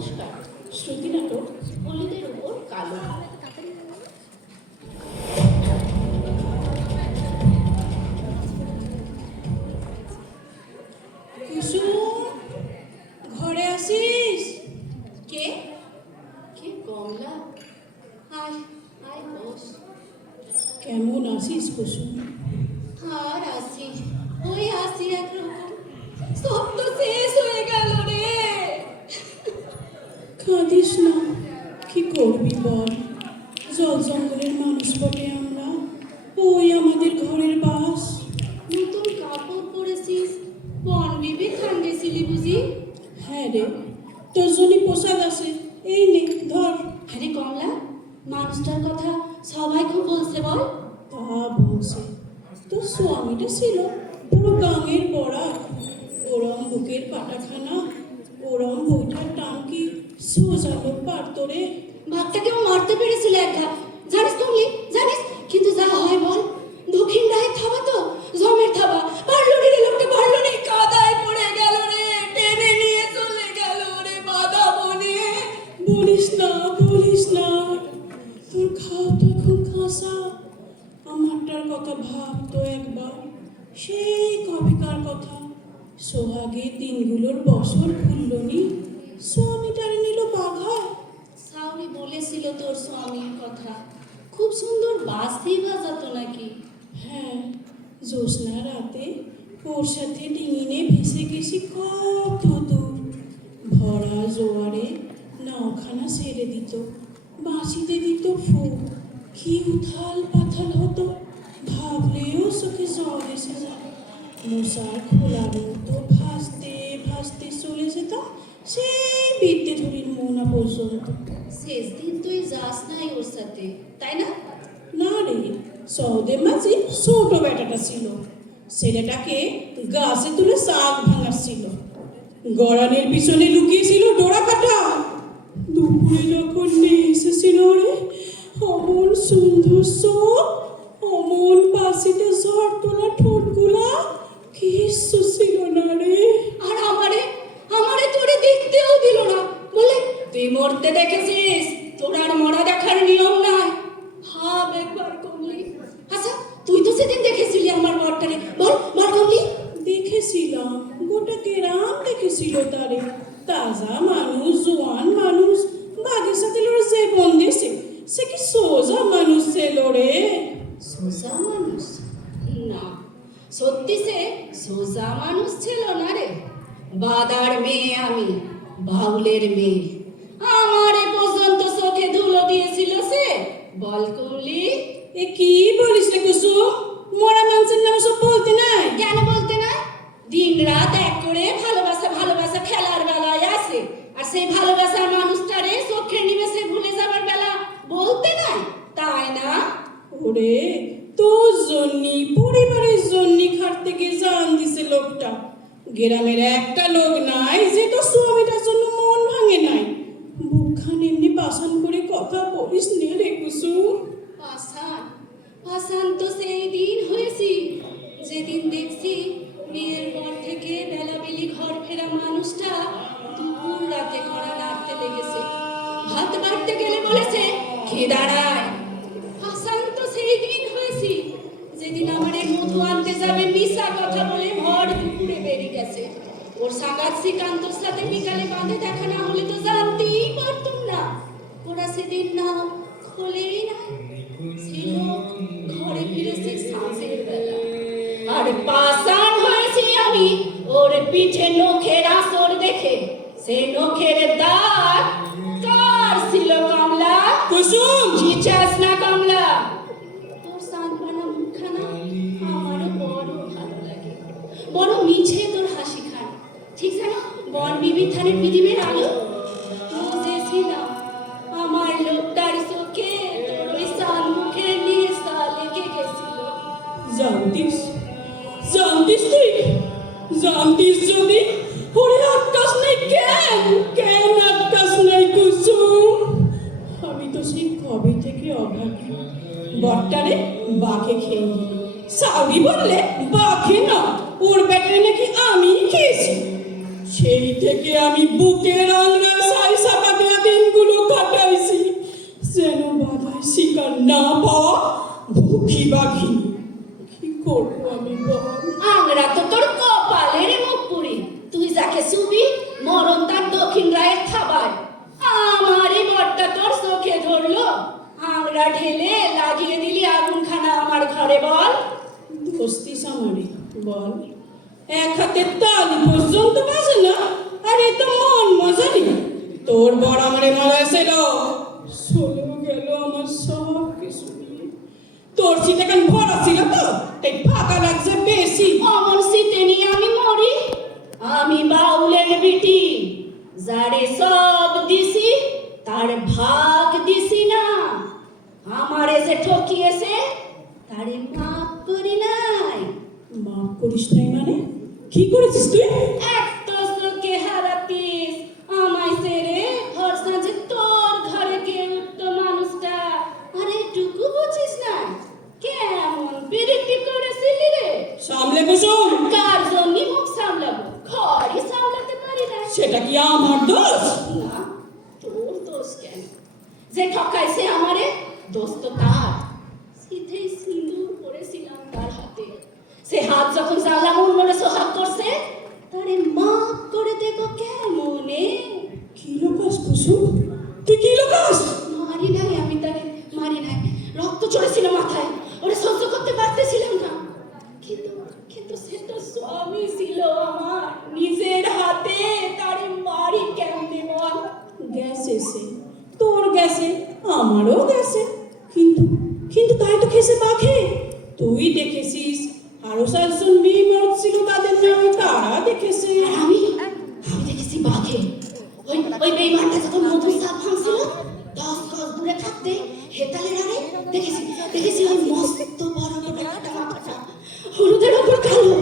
নমস্কার। শ্রুতি নাটক হলুদের উপর কালো। কুসুম, ঘরে আসিস? কে কে? কমলা? আয় আয় বস। কেমন আছিস কুসুম? আর আসি, ওই আসি একরকম। সব তো শেষ হয়ে গেল রে। কাঁদিস না, কি করবি বল? জল জঙ্গলের মানুষ বটে আমরা, ওই আমাদের ঘরের বাস। নতুন কাপড় পরেছিস, বন বিবি ঠান্ডেছিলি বুঝি? হ্যাঁ রে, তোর জন্য পোশাক আছে, এই নে ধর। আরে কমলা, মানুষটার কথা সবাই খুব বলছে বল। তা বলছে, তোর স্বামীটা ছিল পুরো গাঙের বড়া, ওরম বুকের পাটাখানা, ওরম বইটার টাঙ্কি, সোজা লোক পারত রে। বাঘটাকেও মারতে পেরেছিল এক ঘা, জানিস কমলি, জানিস? কিন্তু যা হয় বল, দক্ষিণ রায়ের থাবা তো জমের থাবা, পারলো রে লোকটা, পারলো রে, কাদায় পড়ে গেল রে, টেনে নিয়ে চলে গেল রে বাদা বনে। বলিস না, বলিস না, তোর খাও তো এখন কাঁসা। আমারটার কথা ভাব তো একবার, সেই কবেকার কথা। সোহাগের দিনগুলোর বছর ভুললনি, স্বামীটারে নিল বাঘা। সাউরি বলেছিল তোর স্বামীর কথা, খুব সুন্দর বাঁশি বাজাতো নাকি? হ্যাঁ, জ্যোৎস্না রাতে ওর সাথে ডিঙিনে ভেসে গেছি কত দূর। ভরা জোয়ারে নাওখানা ছেড়ে দিত, বাঁশিতে দিত ফুল, কি উথাল পাথাল হতো, ভাবলেও চোখে জল এসে যায়। মশার খোলার মতো ভাসতে ভাসতে চলে যেতাম সেই বিদ্যে ধরির মোনা পর্যন্ত। শেষ দিন তুই যাস নাই ওর সাথে, তাই না? না রে, সৌদে মাঝি ছোট বেটাটা ছিল, ছেলেটাকে গাছে তুলে শাক ভাঙাচ্ছিল। গড়ানের পিছনে লুকিয়েছিল ডোরা কাটা। দুপুরে যখন নিয়ে এসেছিল রে, অমন সুন্দর চোখ, অমন বাসিতে ঝড় তোলা ঠোঁটগুলা, কিচ্ছু ছিল না রে। আর আমারে আমারে তোরে দেখতেও দিল না, বলে তুই মরতে দেখেছিস, তোর আর মরা দেখার নিয়ম নাই। ভাব একবার কমলি। আচ্ছা, তুই তো সেদিন দেখেছিলি আমার বরটারে, বল বল কমলি। দেখেছিলাম, গোটা কেরাম দেখেছিল তারে। তাজা মানুষ, জোয়ান মানুষ, বাঘের সাথে লড়ে যে বন্দেছে, সে কি সোজা মানুষ ছিল রে? সোজা মানুষ না, সত্যি সে সোজা মানুষ ছিল না রে। বাদার মেয়ে আমি, বাউলের মেয়ে, আমারে পর্যন্ত চোখে ধুলো দিয়েছিল সে, বল কমলি। এ কি বলিস রে কুসুম? মরা মানুষের নাম সব বলতে নাই? কেন বলতে না? দিন রাত এক করে ভালোবাসা ভালোবাসা খেলার বেলায় আসে, আর সেই ভালোবাসার মানুষটারে চোখের নিমেষে ভুলে যাবার বেলা বলতে নাই, তাই না? ওরে, তোর জন্যি, পরিবারের জন্যি খাটতে গিয়ে জান দিছে লোকটা। গ্রামের একটা লোক নাই যে তোর স্বামীটার জন্য মন ভাঙে নাই। বুকখান এমনি পাশান করে কথা বলিস নে রে কুসুম। পাষাণ পাষাণ তো সেই দিন হয়েছি যেদিন দেখছি বিয়ের পর থেকে বেলাবেলি ঘর ফেরা মানুষটা দুপুর রাতে ঘোড়া নাড়তে লেগেছে, ভাত বাড়তে গেলে বলেছে খেয়ে দাঁড়ায়। পাষাণ তো সেই দিন হয়েছি যেদিন আমার এই মধু আনতে যাবে মিশা কথা বলে ভর দুপুরে বেরিয়ে গেছে। ওর সাগাত শ্রীকান্তর সাথে বিকালে বাঁধে দেখা না হলে তো জানতেই পারতুম না। ওরা সেদিন না খোলেই নাই, ছিল ঘরে ফিরেছে সাঁঝের বেলা। আর পাষাণ হয়েছি আমি ওর পিঠে নখের আসর দেখে, সে নখের দাগ কার ছিল কমলা? কুসুম, চিচাস না কমলা। তোর সানপানা মুখখানা আমারও বড় ভালো লাগে, বড় মিছে তোর হাসি খান, ঠিক যেন বন বিবি থানের পৃথিবীর আলো। বুঝেছিলাম আমার লোকটার চোখে তোর ওই সান মুখের নেশা লেগে গেছিল। জানতিস, জানতিস তুই, জানতিস যদি ওরে আকাশ নাই কেন, কেন আকাশ নাই কুসুম? আমি তো সেই কবে থেকে অভাগী, বট্টারে বাঘে খেয়ে দিল। সাউরি বললে বাঘে না, ওর ব্যাটারে নাকি আমি খেয়েছি। সেই থেকে আমি বুকের আংরা সাই সাপ এক হাতে তালি পর্যন্ত বাজে না, আর এ তো মন মজারি। তোর বড় আমারে মারাইছিল, চলেও গেল আমার সব কিছু নিয়ে। তোর সিট এখন ভরা ছিল তো, তাই ফাঁকা লাগছে বেশি। অমন শীতে নিয়ে আমি মরি? আমি বাউলের বিটি, যারে সব দিছি তার ভাগ দিছি না। আমারে যে ঠকিয়েছে তারে মাফ করি নাই। মাফ করিস নাই মানে? কি করেছিস তুই? এক তো চোখে হারাতিস আমায় ছেড়ে ভরসা যে তোর ঘরে কে উঠতো মানুষটা, আরে টুকু বুঝিস না? কেমন বিরক্তি করেছিলি রে? সামলে কুসুম, কার জন্য মুখ সামলাবো? ঘরই সামলাতে পারি না। সেটা কি আমার দোষ? না, তোর দোষ কেন? যে ঠকাইছে আমারে, দোষ তো তার। সিধেই সিঁদুর পরেছিলাম তার হাতে, সে হাত যখন জানলাম অন্যরে সোহাগ করছে, তারে মাফ করে দেব কেমনে? কি লোকাস কুসুম, তুই কি লোকাস? মারি নাই, আমি তারে মারি নাই। রক্ত চড়েছিল মাথায়, ওরে সহ্য করতে পারতেছিলাম না। কিন্তু কিন্তু সে তো স্বামী ছিল আমার, নিজের হাতে তারে মারি কেমনে বল? গেছে সে, তোর গেছে, আমারও গেছে, কিন্তু কিন্তু তাই তো খেসে বাঘে। তুই দেখেছিস, আরো 4 জন মেয়ে মরছিল, তাদের নামে তারা দেখেছে। আর আমি দেখেছি বাঘে। ওই বেইমানটা যখন মধুর সাপ ভাঙছিল, 10 গজ দূরে থাকতে হেতালের আড়ে দেখেছি ওই মস্ত বড় বড় কাটা মাথাটা, হলুদের উপর কালো,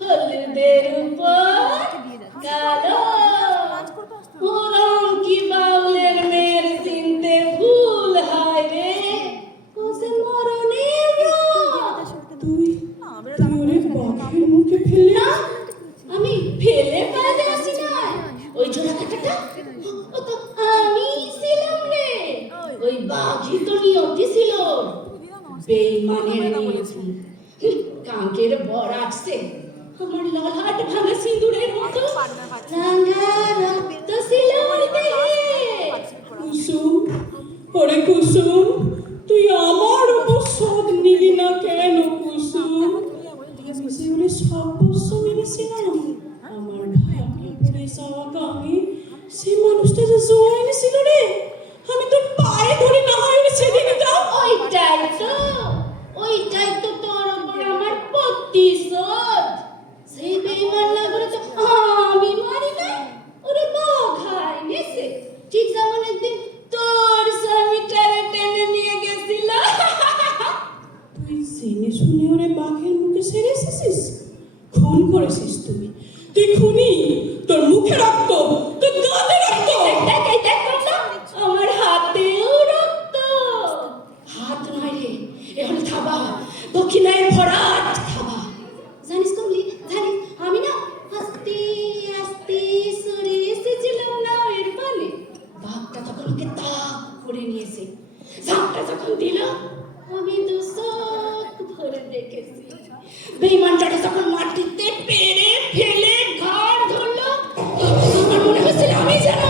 হলুদের উপর কালো। ওরম কি বাউলের মেয়ের চিনতে ভুল হয় রে? ও যে মরণের রোগ। তুই ওরে বাঘের মুখে ফেলে? না, আমি ফেলে পালাতে আসি না। ওই জোড়া কাটাটা ও তো আমি ছিলাম রে। ওই বাঘই তো নিয়তি ছিল, বেইমানের নিয়তি। কাঙ্কের বর আসছে, আমার ললাট ভাঙা সিঁদুরের মতো রাঙা রক্ত ছিল ওর দেহে। কুসুম, ওরে কুসুম, তুই আমার উপর শোধ নিলি না কেন কুসুম? আমি যে ওরে সব বস্তু মেরেছিলাম, আমার ভাগ্যে পড়ে যাওয়া গাঙে সেই মানুষটা যে জোর এনেছিল রে, আমি তোর পায়ে ধরে না হয় ওরে ছেড়ে দিতাম। ওইটাই তো তোর উপর আমার প্রতিশোধ। সেই বেইমান লাগরে তো আমি মারি নাই, ওরে বাঘাই নেছে। ঠিক যেমন একদিন তোর স্বামীটারে টেনে নিয়ে গেছিল। তুই জেনে শুনে ওরে বাঘের মুখে ছেড়ে এসেছিস? খুন করেছিস তুই, তুই খুনি। তোর মুখে রক্ত, তোর দাঁতে রক্ত। দেখ করলো, আমার হাতেও রক্ত। হাত নয় রে, এ হলো থাবা, দক্ষিণায় ভরাট থাবা। জানিস কমলি, জানিস আমি না আস্তে আস্তে সরে এসেছিলাম না এর পানে। বাঘটা তখন ওকে তাক করে নিয়েছে, ঝাপটা যখন দিল আমি দু চোখ ভরে দেখেছি। বেইমানটাকে যখন মাটিতে পেরে ফেলে ঘাড় ধরলো, আমার মনে হয়েছিল আমি যেন।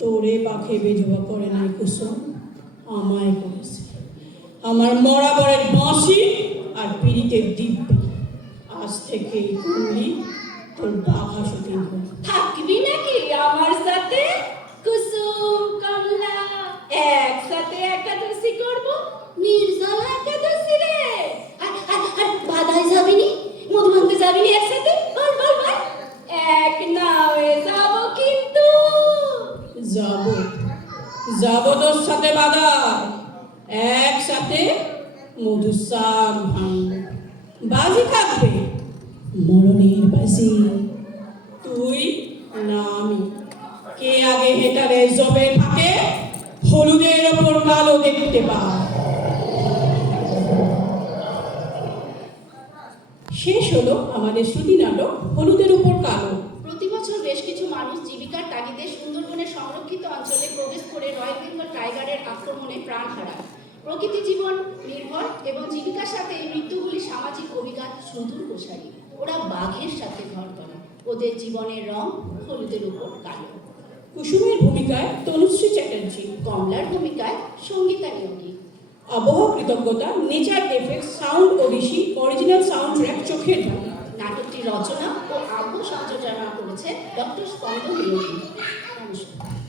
তোরে বাঘে বেজবা করে নাই কুসুম, আমায় করেছে। আমার মরা বরের বাঁশি আর পিড়িতের দিব্যি। আজ থেকে কুমলি তোর বাঘা শুটিং হল। থাকবি নাকি আমার সাথে? কুসুম কমলা একসাথে একাদশী করব, নির্জলা একাদশী রে। আর বাদায় যাবিনি, মধু ভাঙতে যাবিনি একসাথে? বল বল বল। এক নাওয়ে যাব কিন্তু। যাব যাব তোর সাথে বাদায়, একসাথে মধুসাম ভাঙব। বাজি থাকবে, মরণের বাজি। তুই না আমি, কে আগে হেটারে জবে থাকে, হলুদের ওপর কালো দেখতে পায়। শেষ হলো আমাদের শ্রুতি নাটক হলুদের উপর কালো। প্রতি বছর বেশ কিছু মানুষ জীবিকার তাগিদে সুন্দরবনের সংরক্ষিত অঞ্চলে প্রবেশ করে রয়্যাল বেঙ্গল টাইগারের আক্রমণে প্রাণ হারায়। প্রকৃতি জীবন নির্ভর এবং জীবিকার সাথে এই মৃত্যুগুলি সামাজিক অভিঘাত সুদূর প্রসারী। ওরা বাঘের সাথে ঘর করে, ওদের জীবনের রং হলুদের উপর কালো। কুসুমের ভূমিকায় তনুশ্রী চ্যাটার্জি, কমলার ভূমিকায় সঙ্গীতা নিয়োগী। আবহাওয়া কৃতজ্ঞতা নেচার এফেক্ট সাউন্ড ও রচনা ও আবহ সংযোজনা করেছে ডক্টর স্পন্দন নিয়োগী। নমস্কার।